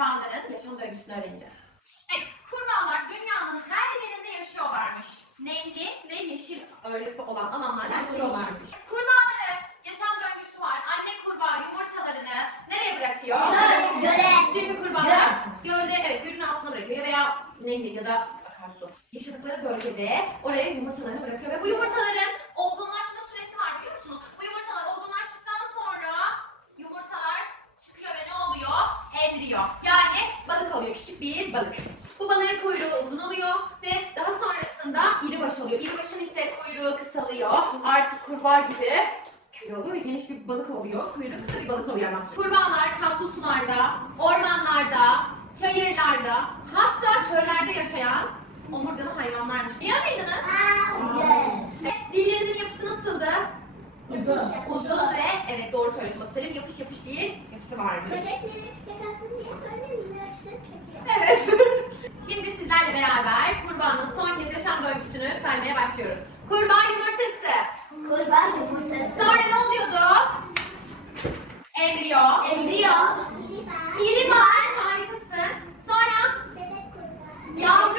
kurbağaların yaşam döngüsünü öğreneceğiz. Evet, kurbağalar dünyanın her yerinde yaşıyorlarmış. Nemli ve yeşil ağırlıklı olan alanlarda yaşıyorlarmış. Kurbağaların yaşam döngüsü var. Anne kurbağa yumurtalarını nereye bırakıyor? Göle. Çünkü kurbağalar gölde evet gölün altına bırakıyor veya nehir ya da akarsu. Yaşadıkları bölgede oraya yumurtalarını bırakıyor ve bu yumurtaların olgunlaşma süresi var biliyor musunuz? Bu yumurtalar olgunlaştıktan sonra yumurtalar çıkıyor ve ne oluyor? Embriyo. Yani balık oluyor. Küçük bir balık. Bu balığın kuyruğu uzun oluyor ve daha sonrasında iri baş oluyor. İri başın ise kuyruğu kısalıyor. Artık kurbağa gibi kilolu ve geniş bir balık oluyor. Kuyruğu kısa bir balık oluyor ama. Kurbağalar tatlı sularda, ormanlarda, çayırlarda, hatta çöllerde yaşayan omurgalı hayvanlarmış. Biliyor muydunuz? Evet, dillerinin yapısı nasıldı? Uzun ve evet doğru söylüyorsun. Selim yapış yapış bir yapısı varmış. Bebekleri Embriyo. Embriyo. Dili var. Harikasın. Sonra? Bebek kurbağa. Yağmur.